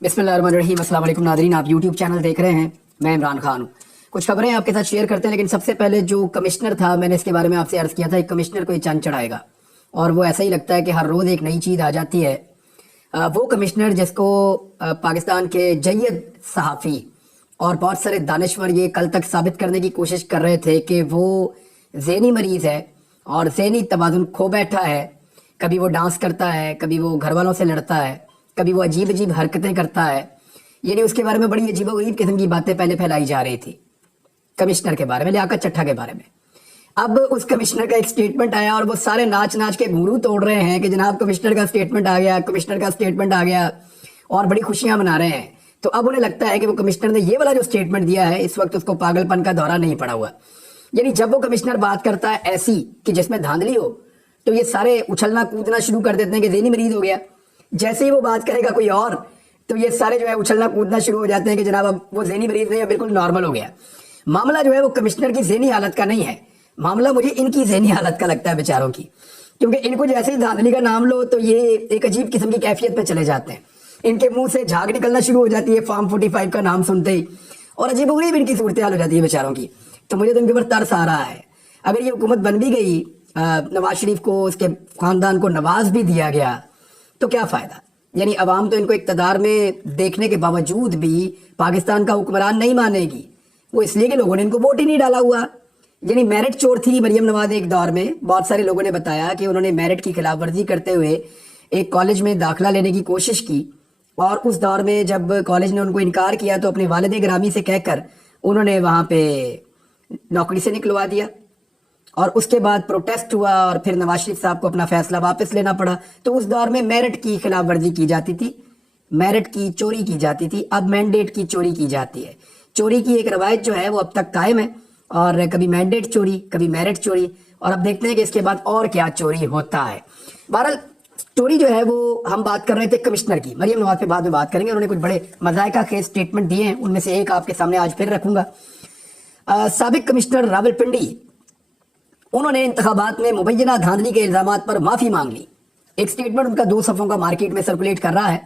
बिस्मिल्लाहिर्रहमानिर्रहीम। अस्सलाम वालेकुम नाज़रीन, आप यूट्यूब चैनल देख रहे हैं। मैं इमरान खान हूँ। कुछ खबरें आपके साथ शेयर करते हैं, लेकिन सबसे पहले जो कमिश्नर था, मैंने इसके बारे में आपसे अर्ज़ किया था, एक कमिश्नर को चंद चढ़ाएगा और वो ऐसा ही लगता है कि हर रोज़ एक नई चीज़ आ जाती है। वो कमिश्नर जिसको पाकिस्तान के जय्यद सहाफ़ी और बहुत सारे दानिश्वर ये कल तक साबित करने की कोशिश कर रहे थे कि वो ज़हनी मरीज़ है और ज़हनी तवाज़ुन खो बैठा है। कभी वो डांस करता है, कभी वो घर वालों से लड़ता है, कभी वो अजीब अजीब हरकतें करता है। यानी उसके बारे में बड़ी अजीब गरीब किस्म की बातें पहले फैलाई जा रही थी कमिश्नर के बारे में, लियाकत चट्टा के बारे में। अब उस कमिश्नर का एक स्टेटमेंट आया और वो सारे नाच नाच के घुंघरू तोड़ रहे हैं कि जनाब कमिश्नर का स्टेटमेंट आ गया, कमिश्नर का स्टेटमेंट आ गया, और बड़ी खुशियां मना रहे हैं। तो अब उन्हें लगता है कि वो कमिश्नर ने ये वाला जो स्टेटमेंट दिया है, इस वक्त उसको पागलपन का दौरा नहीं पड़ा हुआ। यानी जब वो कमिश्नर बात करता है ऐसी कि जिसमें धांधली हो, तो ये सारे उछलना कूदना शुरू कर देते हैं कि ज़हनी मरीज हो गया। जैसे ही वो बात करेगा कोई और, तो ये सारे जो है उछलना कूदना शुरू हो जाते हैं कि जनाब अब वो ज़हनी मरीज नहीं है, बिल्कुल नॉर्मल हो गया। मामला जो है वो कमिश्नर की ज़हनी हालत का नहीं है, मामला मुझे इनकी ज़हनी हालत का लगता है बेचारों की। क्योंकि इनको जैसे ही धांधली का नाम लो तो ये एक अजीब किस्म की कैफियत पे चले जाते हैं। इनके मुंह से झाग निकलना शुरू हो जाती है फार्म 45 का नाम सुनते ही, और अजीब गरीब इनकी सूरत हाल हो जाती है बेचारों की। तो मुझे तो इनके ऊपर तरस आ रहा है। अगर ये हुकूमत बन भी गई, नवाज शरीफ को, उसके खानदान को नवाज भी दिया गया, तो क्या फ़ायदा। यानी अवाम तो इनको इक़्तिदार में देखने के बावजूद भी पाकिस्तान का हुक्मरान नहीं मानेगी। वो इसलिए कि लोगों ने इनको वोट ही नहीं डाला हुआ। यानी मेरिट चोर थी मरियम नवाज। एक दौर में बहुत सारे लोगों ने बताया कि उन्होंने मेरिट की खिलाफ वर्जी करते हुए एक कॉलेज में दाखिला लेने की कोशिश की, और उस दौर में जब कॉलेज ने उनको इनकार किया तो अपने वालिद ग्रामी से कहकर उन्होंने वहाँ पे नौकरी से निकलवा दिया। और उसके बाद प्रोटेस्ट हुआ और फिर नवाज शरीफ साहब को अपना फैसला वापस लेना पड़ा। तो उस दौर में मेरिट की खिलाफ वर्जी की जाती थी, मेरिट की चोरी की जाती थी। अब मैंडेट की चोरी की जाती है। चोरी की एक रवायत जो है वो अब तक कायम है, और कभी मैंडेट चोरी, कभी मेरिट चोरी, और अब देखते हैं कि इसके बाद और क्या चोरी होता है। बहरहाल स्टोरी जो है वो हम बात कर रहे थे कमिश्नर की। मरियम नवाज पे बाद में बात करेंगे। उन्होंने कुछ बड़े मज़ाइका के स्टेटमेंट दिए हैं, उनमें से एक आपके सामने आज फिर रखूंगा। साबिक कमिश्नर रावलपिंडी, उन्होंने इंतखाबात में मुबैना धांधली के इल्जामात पर माफ़ी मांग ली। एक स्टेटमेंट उनका 2 सफ़ों का मार्केट में सर्कुलेट कर रहा है।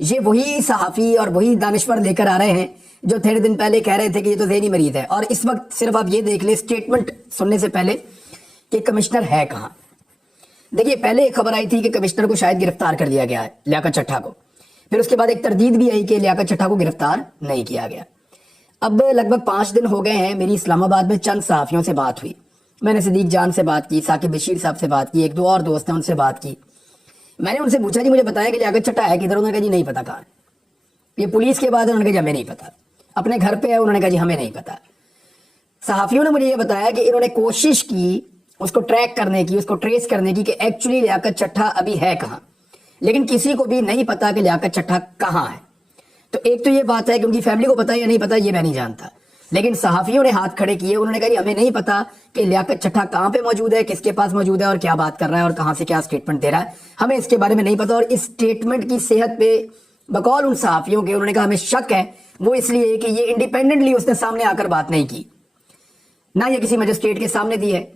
ये वही सहाफ़ी और वही दानिश्वर लेकर आ रहे हैं जो थोड़े दिन पहले कह रहे थे कि ये तो ज़हनी मरीज़ है। और इस वक्त सिर्फ आप ये देख लें स्टेटमेंट सुनने से पहले कि कमिश्नर है कहाँ। देखिए, पहले एक खबर आई थी कि कमिश्नर को शायद गिरफ्तार कर लिया गया है, लियाकत चट्टा को। फिर उसके बाद एक तरदीद भी आई कि लियाकत चट्टा को गिरफ्तार नहीं किया गया। अब लगभग 5 दिन हो गए हैं। मेरी इस्लामाबाद में चंद सहाफ़ियों से बात हुई। मैंने सिद्दीक जान से बात की, साकिब बशीर साहब से बात की, 1-2 और दोस्त हैं उनसे बात की। मैंने उनसे पूछा जी मुझे बताया कि लियाकत चट्टा है किधर। उन्होंने कहा जी नहीं पता कहाँ। ये पुलिस के बाद उन्होंने कहा जी हमें नहीं पता। अपने घर पे है, उन्होंने कहा जी हमें नहीं पता। सहाफ़ियों ने मुझे ये बताया कि इन्होंने कोशिश की उसको ट्रैक करने की, उसको ट्रेस करने की कि एक्चुअली लियाकत चट्टा अभी है कहाँ, लेकिन किसी को भी नहीं पता कि लियाकत चट्टा कहाँ है। तो एक तो ये बात है कि उनकी फैमिली को पता है या नहीं पता, ये मैं नहीं जानता, लेकिन सहाफ़ियों ने हाथ खड़े किए। उन्होंने कहा हमें नहीं पता कि लियाकत चट्टा कहाँ पे मौजूद है, किसके पास मौजूद है, और क्या बात कर रहा है, और कहाँ से क्या स्टेटमेंट दे रहा है, हमें इसके बारे में नहीं पता। और इस स्टेटमेंट की सेहत पे बकौल उन सहाफ़ियों के, उन्होंने कहा हमें शक है, वो इसलिए कि ये इंडिपेंडेंटली उसने सामने आकर बात नहीं की, ना ये किसी मजिस्ट्रेट के सामने दी है।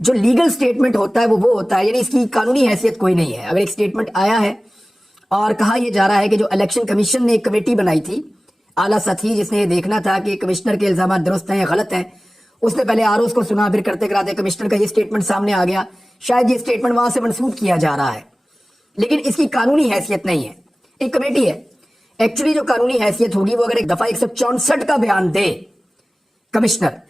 जो लीगल स्टेटमेंट होता है वो होता है, यानी इसकी कानूनी हैसियत कोई नहीं है। अगर एक स्टेटमेंट आया है और कहा यह जा रहा है कि जो इलेक्शन कमीशन ने एक कमेटी बनाई थी आला सतही, जिसने ये देखना था कि कमिश्नर के इल्जाम दुरुस्त हैं या गलत हैं, उसने पहले आरओज़ को सुना, फिर करते कराते कमिश्नर का ये स्टेटमेंट सामने आ गया। शायद ये स्टेटमेंट वहां से मनसूख किया जा रहा है, लेकिन इसकी कानूनी हैसियत नहीं है। एक कमेटी है। एक्चुअली जो कानूनी हैसियत होगी वो अगर एक दफा 164 का बयान दे कमिश्नर,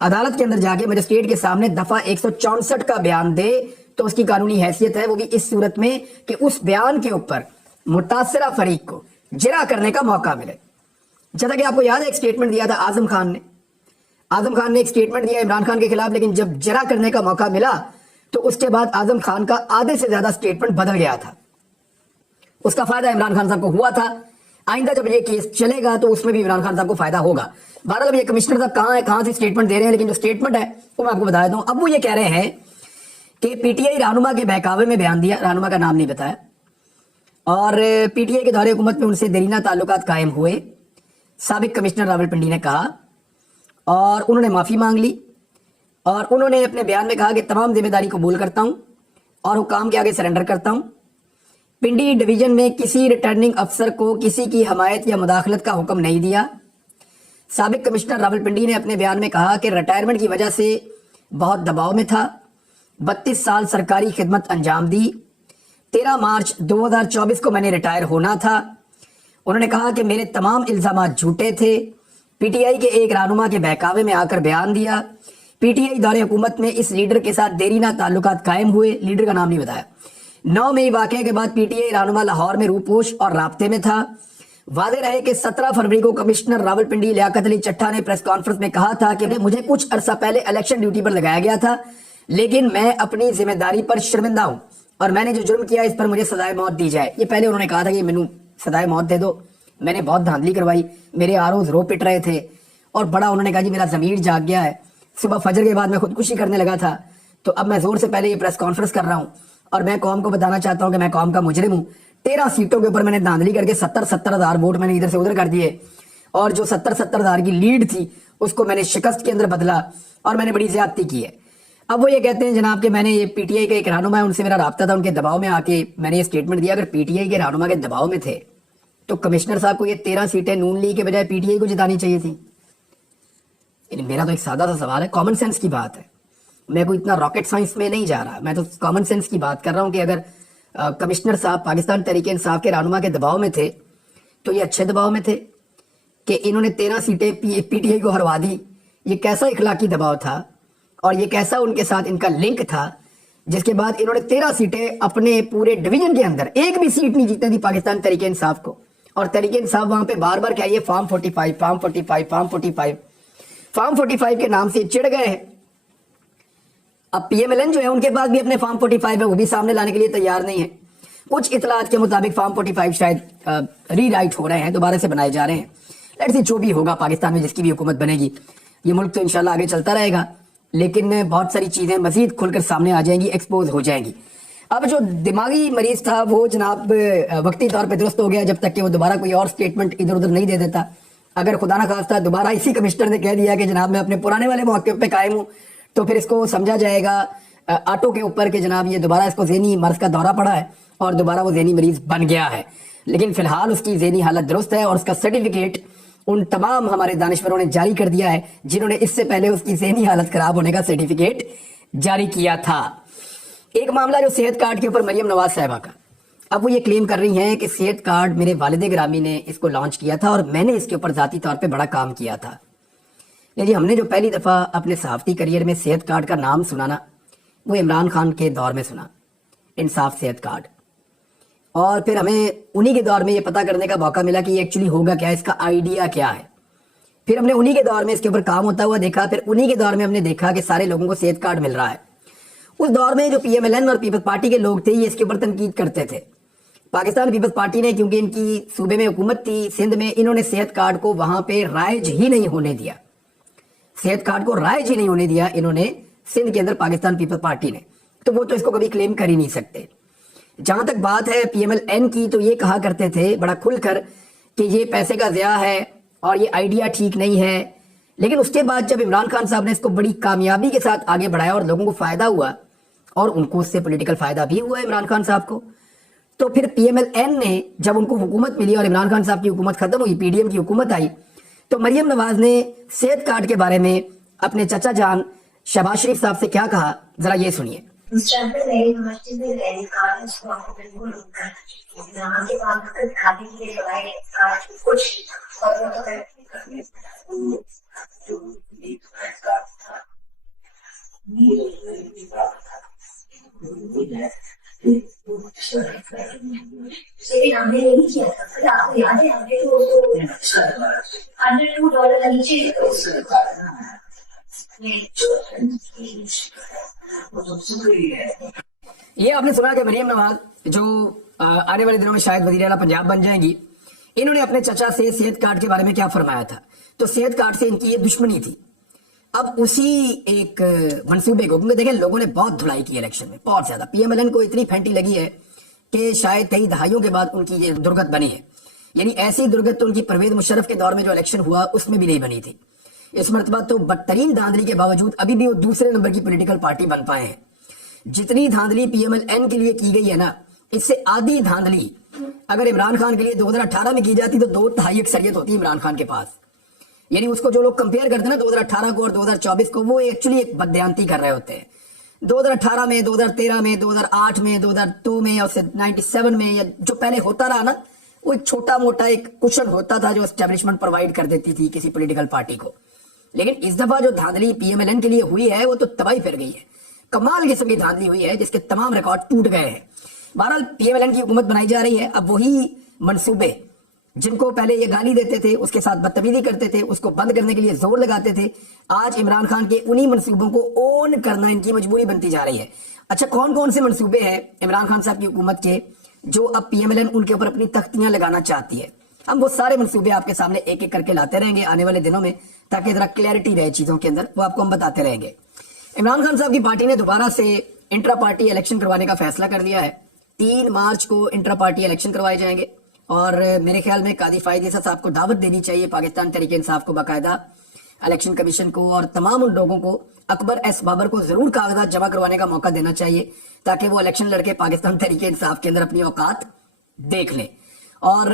अदालत के अंदर जाके मजिस्ट्रेट के सामने दफा 164 का बयान दे, तो उसकी कानूनी हैसियत है। वो भी इस सूरत में कि उस बयान के ऊपर मुतासरा फरीक को जिरा करने का मौका मिले। जैसा कि आपको याद है एक स्टेटमेंट दिया था आजम खान ने। आजम खान ने एक स्टेटमेंट दिया इमरान खान के खिलाफ, लेकिन जब जिरा करने का मौका मिला तो उसके बाद आजम खान का आधे से ज्यादा स्टेटमेंट बदल गया था। उसका फायदा इमरान खान साहब को हुआ था। आइंदा जब ये केस चलेगा तो उसमें भी इमरान खान साहब को फायदा होगा। बहरहाल ये कमिश्नर साहब कहाँ है, कहाँ से स्टेटमेंट दे रहे हैं, लेकिन जो स्टेटमेंट है वो मैं आपको बता देता हूँ। अब वो ये कह रहे हैं कि पीटीआई रहनुमा के बहकावे में बयान दिया, रहनुमा का नाम नहीं बताया, और पीटीआई के दौरे हुकूमत में उनसे देरीना ताल्लुकात कायम हुए, साबिक कमिश्नर रावलपिंडी ने कहा, और उन्होंने माफ़ी मांग ली। और उन्होंने अपने बयान में कहा कि तमाम जिम्मेदारी कबूल करता हूँ और हुकाम के आगे सरेंडर करता हूँ। पिंडी डिवीजन में किसी रिटर्निंग अफसर को किसी की हमायत या मुदाखलत का हुक्म नहीं दिया। साबिक कमिश्नर रावलपिंडी ने अपने बयान में कहा कि रिटायरमेंट की वजह से बहुत दबाव में था, 32 साल सरकारी खिदमत अंजाम दी, 13 मार्च 2024 को मैंने रिटायर होना था। उन्होंने कहा कि मेरे तमाम इल्जामात झूठे थे, पीटीआई के एक रहनुमा के बहकावे में आकर बयान दिया, पीटीआई दौरे हुकूमत में इस लीडर के साथ देरीना ताल्लुकात कायम हुए, लीडर का नाम नहीं बताया। 9 मई वाकये के बाद पीटीआई रहनुमा लाहौर में रूपोश और राब्ते में था। वादे रहे कि 17 फरवरी को कमिश्नर रावलपिंडी लियाकत अली चट्टा ने प्रेस कॉन्फ्रेंस में कहा था कि मुझे कुछ अरसा पहले इलेक्शन ड्यूटी पर लगाया गया था, लेकिन मैं अपनी जिम्मेदारी पर शर्मिंदा हूं और मैंने जो जुर्म किया इस पर मुझे सजाए मौत दी जाए। ये पहले उन्होंने कहा था कि मैनू सजाए मौत दे दो, मैंने बहुत धांधली करवाई, मेरे आरोज रो पिट रहे थे और बड़ा उन्होंने कहा जी मेरा जमीर जाग गया है, सुबह फजर के बाद मैं खुदकुशी करने लगा था, तो अब मैं जोर से पहले ये प्रेस कॉन्फ्रेंस कर रहा हूं और मैं कौम को बताना चाहता हूं कि मैं कौम का मुजरिम हूं। 13 सीटों के ऊपर मैंने धांधली करके 70 हजार वोट मैंने इधर से उधर कर दिए और जो 70 हजार की लीड थी उसको मैंने शिकस्त के अंदर बदला और मैंने बड़ी ज्यादती की है। अब वो ये कहते हैं जनाब कि मैंने ये पीटीआई के एक रहनुमा है उनसे मेरा राब्ता था, उनके दबाव में आके मैंने ये स्टेटमेंट दिया। अगर पीटीआई के रहनुमा के दबाव में थे तो कमिश्नर साहब को ये 13 सीटें नून लीग के बजाय पीटीआई को जितानी चाहिए थी। मेरा तो एक सादा सा सवाल है, कॉमन सेंस की बात है, मैं कोई इतना रॉकेट साइंस में नहीं जा रहा, मैं तो कॉमन सेंस की बात कर रहा हूं कि अगर कमिश्नर साहब पाकिस्तान तहरीके इंसाफ के रहनुमा के दबाव में थे तो ये अच्छे दबाव में थे कि इन्होंने 13 सीटें पीटीआई को हरवा दी। ये कैसा इखलाकी दबाव था और ये कैसा उनके साथ इनका लिंक था जिसके बाद इन्होंने 13 सीटें अपने पूरे डिवीजन के अंदर एक भी सीट नहीं जीतने दी पाकिस्तान तहरीके इंसाफ को। और तहरीके इंसाफ वहां पे बार बार क्या ये फॉर्म 45 फॉर्म 45 फॉर्म 45 फॉर्म 45 के नाम से चिढ़ गए हैं। अब पीएमएलएन जो है उनके पास भी अपने फॉर्म 45 है, वो भी सामने लाने के लिए तैयार नहीं है। कुछ इतलात के मुताबिक फॉर्म 45 शायद रीराइट हो रहे हैं, दोबारा से बनाए जा रहे हैं। लेट्स सी जो भी होगा, पाकिस्तान में जिसकी भी हुकूमत बनेगी ये मुल्क तो इंशाल्लाह आगे चलता रहेगा, लेकिन बहुत सारी चीजें मजीद खुलकर सामने आ जाएंगी, एक्सपोज हो जाएंगी। अब जो दिमागी मरीज था वो जनाब वक्ती तौर पर दुरुस्त हो गया जब तक कि वो दोबारा कोई और स्टेटमेंट इधर उधर नहीं दे देता। अगर खुदा ना खास्ता दोबारा इसी कमिश्नर ने कह दिया कि जनाब मैं अपने पुराने वाले मौके पे कायम हूं तो फिर इसको समझा जाएगा ऑटो के ऊपर कि जनाब ये दोबारा इसको ज़हनी मर्ज का दौरा पड़ा है और दोबारा वो ज़हनी मरीज बन गया है। लेकिन फिलहाल उसकी ज़हनी हालत दुरुस्त है और उसका सर्टिफिकेट उन तमाम हमारे दानिश्वरों ने जारी कर दिया है जिन्होंने इससे पहले उसकी ज़हनी हालत खराब होने का सर्टिफिकेट जारी किया था। एक मामला जो सेहत कार्ड के ऊपर मरियम नवाज साहिबा का, अब वो ये क्लेम कर रही हैं कि सेहत कार्ड मेरे वालिद ग्रामी ने इसको लॉन्च किया था और मैंने इसके ऊपर ज़ाती तौर पे बड़ा काम किया था। जी हमने जो पहली दफ़ा अपने सहाफ़ती करियर में सेहत कार्ड का नाम सुना ना वो इमरान खान के दौर में सुना, इंसाफ सेहत कार्ड, और फिर हमें उन्हीं के दौर में ये पता करने का मौका मिला कि ये एक्चुअली होगा क्या, इसका आइडिया क्या है। फिर हमने उन्हीं के दौर में इसके ऊपर काम होता हुआ देखा, फिर उन्हीं के दौर में हमने देखा कि सारे लोगों को सेहत कार्ड मिल रहा है। उस दौर में जो पीएमएलएन और पीपल्स पार्टी के लोग थे ये इसके ऊपर तनकीद करते थे। पाकिस्तान पीपल्स पार्टी ने, क्योंकि इनकी सूबे में हुकूमत थी सिंध में, इन्होंने सेहत कार्ड को वहां पे राइज ही नहीं होने दिया, सेहत कार्ड को राइज ही नहीं होने दिया इन्होंने सिंध के अंदर पाकिस्तान पीपल्स पार्टी ने, तो वो तो इसको कभी क्लेम कर ही नहीं सकते। जहां तक बात है पीएमएलएन की, तो ये कहा करते थे बड़ा खुलकर कि ये पैसे का ज़िया है और ये आइडिया ठीक नहीं है। लेकिन उसके बाद जब इमरान खान साहब ने इसको बड़ी कामयाबी के साथ आगे बढ़ाया और लोगों को फायदा हुआ और उनको उससे पॉलिटिकल फायदा भी हुआ इमरान खान साहब को, तो फिर पीएमएलएन ने जब उनको हुकूमत मिली और इमरान खान साहब की हुकूमत खत्म हुई, पीडीएम की हुकूमत आई, तो मरियम नवाज ने सेहत कार्ड के बारे में अपने चचा जान शहबाज शरीफ साहब से क्या कहा, जरा ये सुनिए। हमने नहीं किया था, फिर आपको याद है हमने तो $102 नीचे ये आपने सुना कि मरियम नवाज जो आने वाले दिनों में शायद वज़ीर आला पंजाब बन जाएंगी, इन्होंने अपने चचा से सेहत कार्ड के बारे में क्या फरमाया था। तो सेहत कार्ड से इनकी ये दुश्मनी थी। अब उसी एक मंसूबे को, क्योंकि देखें लोगों ने बहुत धुलाई की इलेक्शन में, बहुत ज्यादा पीएमएलएन को इतनी फैंटी लगी है कि शायद कई दहाइयों के बाद उनकी ये दुर्गत बनी है। यानी ऐसी दुर्गत तो उनकी परवेज मुशर्रफ के दौर में जो इलेक्शन हुआ उसमें भी नहीं बनी थी। इस मरतबा तो बदतरीन धांधली के बावजूद अभी भी वो दूसरे नंबर की पॉलिटिकल पार्टी बन पाए हैं। जितनी धांधली पीएमएलएन के लिए की गई है ना, اس سے آدھی دھاندلی اگر عمران خان کے لیے 2018 میں کی جاتی تو 2/3 اکثریت ہوتی عمران خان کے پاس. یعنی اس کو جو لوگ کمپیئر کرتے ہیں نا 2018 کو اور 2024 کو, وہ ایکچولی ایک بددیانتی کر رہے ہوتے ہیں. 2018 میں, 2013 میں, 2008 میں, 2002 میں اور 97 میں, یا جو پہلے ہوتا رہا نا, وہ ایک چھوٹا موٹا ایک کشن ہوتا تھا جو اسٹیبلشمنٹ پرووائڈ کر دیتی تھی کسی پولیٹیکل پارٹی کو. لیکن اس دفعہ جو دھاندلی پی ایم ایل این کے لیے ہوئی ہے وہ تو تباہی پھر گئی ہے. کمال قسم کی دھاندلی ہوئی ہے جس کے تمام ریکارڈ ٹوٹ گئے ہیں. بہرحال پی ایم ایل این کی حکومت بنائی جا رہی ہے. اب وہی منصوبے جن کو پہلے یہ گالی دیتے تھے, اس کے ساتھ بدتمیزی کرتے تھے, اس کو بند کرنے کے لیے زور لگاتے تھے, آج عمران خان کے انہی منصوبوں کو اون کرنا ان کی مجبوری بنتی جا رہی ہے. اچھا, کون کون سے منصوبے ہیں عمران خان صاحب کی حکومت کے جو اب پی ایم ایل این ان کے اوپر اپنی تختیاں لگانا چاہتی ہے؟ ہم وہ سارے منصوبے آپ کے سامنے ایک ایک کر کے لاتے رہیں گے آنے والے دنوں میں, تاکہ ذرا کلیئرٹی رہے چیزوں کے اندر, وہ آپ کو ہم بتاتے رہیں گے. عمران خان صاحب کی پارٹی نے دوبارہ سے انٹرا پارٹی الیکشن کروانے کا فیصلہ کر لیا ہے. 3 مارچ کو انٹرا پارٹی الیکشن کروائے جائیں گے, اور میرے خیال میں قاضی فائد عیسیٰ صاحب کو دعوت دینی چاہیے, پاکستان تحریک انصاف کو باقاعدہ, الیکشن کمیشن کو اور تمام ان لوگوں کو, اکبر ایس بابر کو ضرور کاغذات جمع کروانے کا موقع دینا چاہیے تاکہ وہ الیکشن لڑ کے پاکستان تحریک انصاف کے اندر اپنی اوقات دیکھ لیں, اور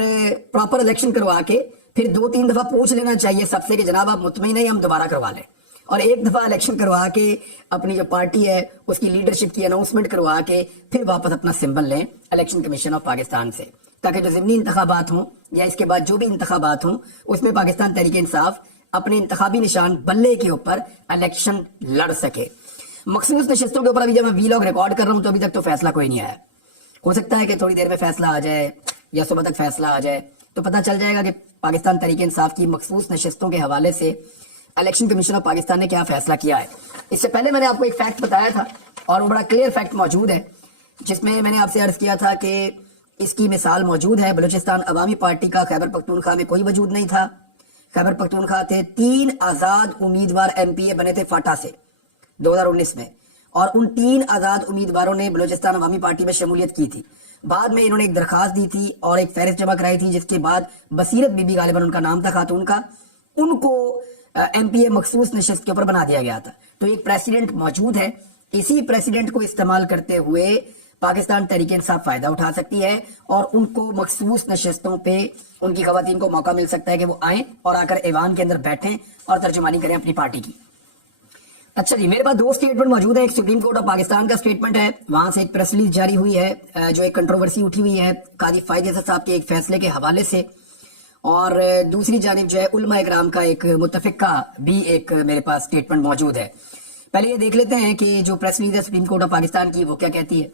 پراپر الیکشن کروا کے پھر 2-3 دفعہ پوچھ لینا چاہیے سب سے کہ جناب آپ مطمئن ہیں ہم دوبارہ کروا لیں, اور ایک دفعہ الیکشن کروا کے اپنی جو پارٹی ہے اس کی لیڈرشپ کی اناؤنسمنٹ کروا کے پھر واپس اپنا سمبل لیں الیکشن کمیشن آف پاکستان سے, تاکہ جو ضمنی انتخابات ہوں یا اس کے بعد جو بھی انتخابات ہوں اس میں پاکستان تحریک انصاف اپنے انتخابی نشان بلے کے اوپر الیکشن لڑ سکے. مخصوص نشستوں کے اوپر ابھی جب میں وی لاگ ریکارڈ کر رہا ہوں تو ابھی تک تو فیصلہ کوئی نہیں آیا. ہو سکتا ہے کہ تھوڑی دیر میں فیصلہ آ جائے یا صبح تک فیصلہ آ جائے تو پتہ چل جائے گا کہ پاکستان تحریک انصاف کی مخصوص نشستوں کے حوالے سے الیکشن کمیشن آف پاکستان نے کیا فیصلہ کیا ہے. اس سے پہلے میں نے آپ کو ایک فیکٹ بتایا تھا اور وہ بڑا کلیئر فیکٹ موجود ہے, جس میں میں نے آپ سے عرض کیا تھا کہ اس کی مثال موجود ہے. بلوچستان عوامی پارٹی کا خیبر پختونخوا میں کوئی وجود نہیں تھا. خیبر پختونخوا تھے 3 آزاد امیدوار ایم پی اے بنے تھے فاٹا سے 2019 میں, اور ان 3 آزاد امیدواروں نے بلوچستان عوامی پارٹی میں شمولیت کی تھی. بعد میں انہوں نے ایک درخواست دی تھی اور ایک فہرست جمع کرائی تھی, جس کے بعد بصیرت بی بی غالباً ان کا نام تھا خاتون کا, ان کو ایم پی اے مخصوص نشست کے اوپر بنا دیا گیا تھا. تو ایک پریسیڈنٹ موجود ہے, اسی پریسیڈنٹ کو استعمال کرتے ہوئے پاکستان تحریک انصاف فائدہ اٹھا سکتی ہے اور ان کو مخصوص نشستوں پہ ان کی خواتین کو موقع مل سکتا ہے کہ وہ آئیں اور آ کر ایوان کے اندر بیٹھیں اور ترجمانی کریں اپنی پارٹی کی. اچھا جی, میرے پاس 2 اسٹیٹمنٹ موجود ہیں. ایک سپریم کورٹ آف پاکستان کا اسٹیٹمنٹ ہے, وہاں سے ایک پریس ریلیز جاری ہوئی ہے جو ایک کنٹروورسی اٹھی ہوئی ہے قاضی فائد عیسیٰ صاحب کے ایک فیصلے کے حوالے سے, اور دوسری جانب جو ہے علماء اکرام کا ایک متفقہ بھی ایک میرے پاس اسٹیٹمنٹ موجود ہے. پہلے یہ دیکھ لیتے ہیں کہ جو پریس ریلیز ہے سپریم کورٹ آف پاکستان کی وہ کیا کہتی ہے.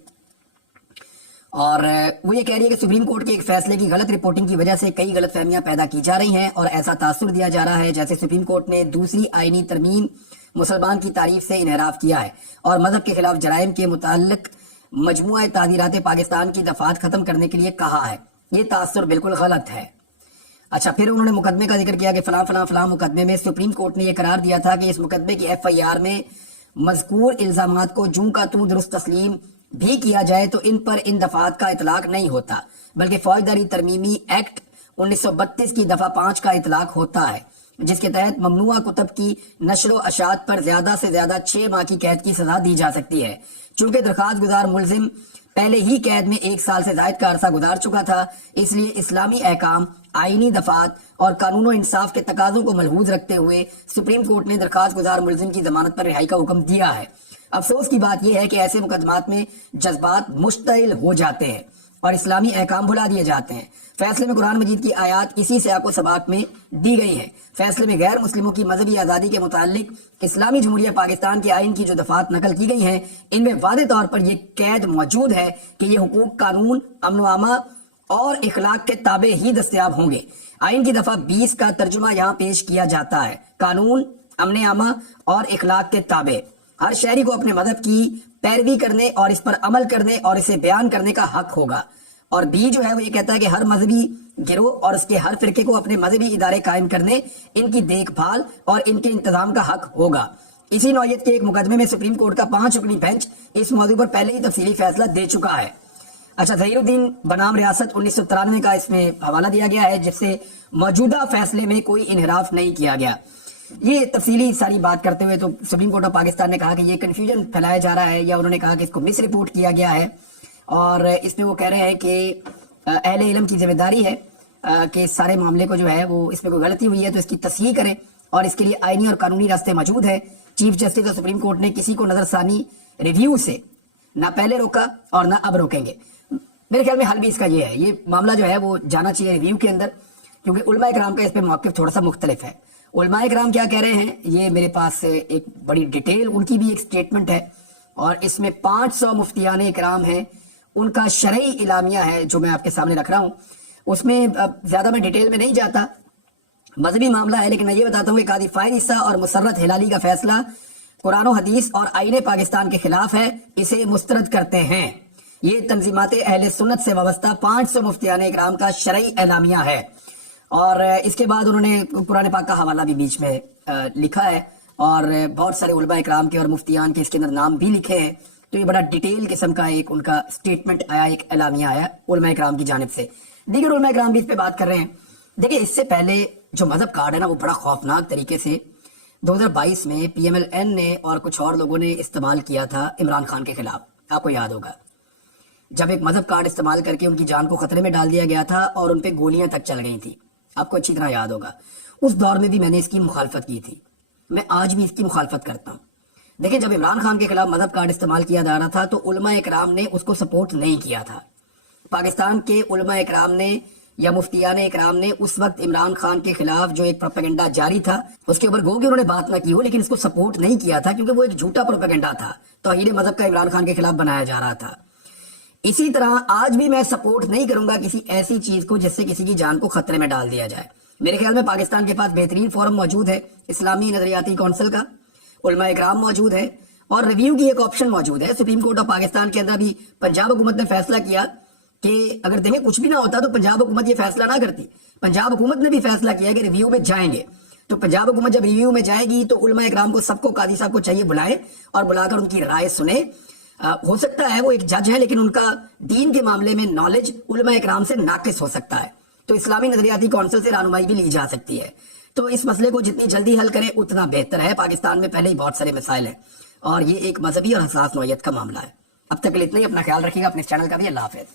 اور وہ یہ کہہ رہی ہے کہ سپریم کورٹ کے ایک فیصلے کی غلط رپورٹنگ کی وجہ سے کئی غلط فہمیاں پیدا کی جا رہی ہیں اور ایسا تاثر دیا جا رہا ہے جیسے سپریم کورٹ نے دوسری آئینی ترمیم مسلمان کی تعریف سے انحراف کیا ہے اور مذہب کے خلاف جرائم کے متعلق مجموعہ تعزیرات پاکستان کی دفعات ختم کرنے کے لیے کہا ہے. یہ تاثر بالکل غلط ہے. اچھا, پھر انہوں نے مقدمے کا ذکر کیا کہ فلاں فلاں فلاں مقدمے میں سپریم کورٹ نے یہ قرار دیا تھا کہ اس مقدمے کی ایف آئی آر میں مذکور الزامات کو جوں کا توں درست تسلیم بھی کیا جائے تو ان پر ان دفعات کا اطلاق نہیں ہوتا, بلکہ فوجداری ترمیمی ایکٹ 1932 کی دفعہ 5 کا اطلاق ہوتا ہے, جس کے تحت ممنوعہ کتب کی نشر و اشاعت پر زیادہ سے زیادہ 6 ماہ کی قید کی سزا دی جا سکتی ہے. چونکہ درخواست گزار ملزم پہلے ہی قید میں 1 سال سے زائد کا عرصہ گزار چکا تھا, اس لیے اسلامی احکام, آئینی دفعات اور قانون و انصاف کے تقاضوں کو ملحوظ رکھتے ہوئے سپریم کورٹ نے درخواست گزار ملزم کی ضمانت پر رہائی کا حکم دیا ہے. افسوس کی بات یہ ہے کہ ایسے مقدمات میں جذبات مشتعل ہو جاتے ہیں اور اسلامی احکام بھلا دیے جاتے ہیں. فیصلے میں قرآن مجید کی آیات اسی سیاق و سباق میں دی گئی ہے. فیصلے میں غیر مسلموں کی مذہبی آزادی کے متعلق اسلامی جمہوریہ پاکستان کے آئین کی جو دفعات نقل کی گئی ہیں ان میں واضح طور پر یہ قید موجود ہے کہ یہ حقوق قانون, امن و امان اور اخلاق کے تابع ہی دستیاب ہوں گے. آئین کی دفعہ 20 کا ترجمہ یہاں پیش کیا جاتا ہے, قانون, امن امان اور اخلاق کے تابع. ہر شہری کو اپنے مذہب کی پیروی کرنے اور اس پر عمل کرنے اور اسے بیان کرنے کا حق ہوگا. اور بی جو ہے وہ یہ کہتا ہے کہ ہر مذہبی گروہ اور اس کے ہر فرقے کو اپنے مذہبی ادارے قائم کرنے, ان کی دیکھ بھال اور ان کے انتظام کا حق ہوگا. اسی نوعیت کے ایک مقدمے میں سپریم کورٹ کا 5 رکنی بینچ اس موضوع پر پہلے ہی تفصیلی فیصلہ دے چکا ہے. اچھا, ظہیر الدین بنام ریاست 1993 کا اس میں حوالہ دیا گیا ہے, جس سے موجودہ فیصلے میں کوئی انحراف نہیں کیا گیا. یہ تفصیلی ساری بات کرتے ہوئے تو سپریم کورٹ آف پاکستان نے کہا کہ یہ کنفیوژن پھیلایا جا رہا ہے, یا انہوں نے کہا کہ اس کو مس رپورٹ کیا گیا ہے. اور اس میں وہ کہہ رہے ہیں کہ اہل علم کی ذمہ داری ہے کہ سارے معاملے کو جو ہے وہ اس میں کوئی غلطی ہوئی ہے تو اس کی تصحیح کریں، اور اس کے لیے آئینی اور قانونی راستے موجود ہیں۔ چیف جسٹس اور سپریم کورٹ نے کسی کو نظر ثانی ریویو سے نہ پہلے روکا اور نہ اب روکیں گے۔ میرے خیال میں حل بھی اس کا یہ ہے، یہ معاملہ جو ہے وہ جانا چاہیے ریویو کے اندر، کیونکہ علماء کرام کا اس پہ موقف تھوڑا سا مختلف ہے۔ علماء کرام کیا کہہ رہے ہیں، یہ میرے پاس ایک بڑی ڈیٹیل ان کی بھی ایک سٹیٹمنٹ ہے، اور اس میں 500 مفتیان کرام ہیں، ان کا شرعی اعلامیہ ہے جو میں آپ کے سامنے رکھ رہا ہوں۔ اس میں زیادہ میں ڈیٹیل میں نہیں جاتا، مذہبی معاملہ ہے، لیکن میں یہ بتاتا ہوں کہ قاضی فائز عیسیٰ اور مسرت ہلالی کا فیصلہ قرآن و حدیث اور آئین پاکستان کے خلاف ہے، اسے مسترد کرتے ہیں۔ یہ تنظیمات اہل سنت سے وابستہ 500 مفتیان اکرام کا شرعی اعلامیہ ہے، اور اس کے بعد انہوں نے قرآن پاک کا حوالہ بھی بیچ میں لکھا ہے، اور بہت سارے علماء اکرام کے اور مفتیان کے اس کے اندر نام بھی لکھے ہیں۔ تو یہ بڑا ڈیٹیل قسم کا ایک ان کا سٹیٹمنٹ آیا، ایک اعلامیہ آیا علماء اکرام کی جانب سے۔ دیگر علماء اکرام بھی اس پہ بات کر رہے ہیں۔ دیکھیں، اس سے پہلے جو مذہب کارڈ ہے نا، وہ بڑا خوفناک طریقے سے 2022 میں پی ایم ایل این نے اور کچھ اور لوگوں نے استعمال کیا تھا عمران خان کے خلاف۔ آپ کو یاد ہوگا جب ایک مذہب کارڈ استعمال کر کے ان کی جان کو خطرے میں ڈال دیا گیا تھا اور ان پہ گولیاں تک چل گئی تھی، آپ کو اچھی طرح یاد ہوگا۔ اس دور میں بھی میں نے اس کی مخالفت کی تھی، میں آج بھی اس کی مخالفت کرتا ہوں۔ دیکھیں، جب عمران خان کے خلاف مذہب کارڈ استعمال کیا جا رہا تھا تو علماء اکرام نے اس کو سپورٹ نہیں کیا تھا۔ پاکستان کے علماء اکرام نے یا مفتیان اکرام نے اس وقت عمران خان کے خلاف جو ایک پروپیگنڈا جاری تھا اس کے اوپر گو کہ انہوں نے بات نہ کی ہو، لیکن اس کو سپورٹ نہیں کیا تھا، کیونکہ وہ ایک جھوٹا پروپیگنڈا تھا، توہین مذہب کا عمران خان کے خلاف بنایا جا رہا تھا۔ اسی طرح آج بھی میں سپورٹ نہیں کروں گا کسی ایسی چیز کو جس سے کسی کی جان کو خطرے میں ڈال دیا جائے۔ میرے خیال میں پاکستان کے پاس بہترین فورم موجود ہے، اسلامی نظریاتی کونسل کا، علماء اکرام موجود ہے، اور ریویو کی ایک آپشن موجود ہے۔ سپریم کورٹ آف پاکستان کے اندر بھی پنجاب حکومت نے فیصلہ کیا کہ اگر دیکھیں کچھ بھی نہ ہوتا تو پنجاب حکومت یہ فیصلہ نہ کرتی۔ پنجاب حکومت نے بھی فیصلہ کیا کہ ریویو میں جائیں گے، تو پنجاب حکومت جب ریویو میں جائے گی تو علماء اکرام کو سب کو، قاضی صاحب کو چاہیے بلائیں اور بلا کر ان کی رائے سنیں۔ ہو سکتا ہے وہ ایک جج ہے، لیکن ان کا دین کے معاملے میں نالج علماء اکرام سے ناقص ہو سکتا ہے، تو اسلامی نظریاتی کونسل سے رہنمائی بھی لی جا سکتی ہے۔ تو اس مسئلے کو جتنی جلدی حل کریں اتنا بہتر ہے۔ پاکستان میں پہلے ہی بہت سارے مسائل ہیں، اور یہ ایک مذہبی اور حساس نوعیت کا معاملہ ہے۔ اب تک کے لیے اتنا ہی، اپنا خیال رکھیے گا، اپنے چینل کا بھی۔ اللہ حافظ۔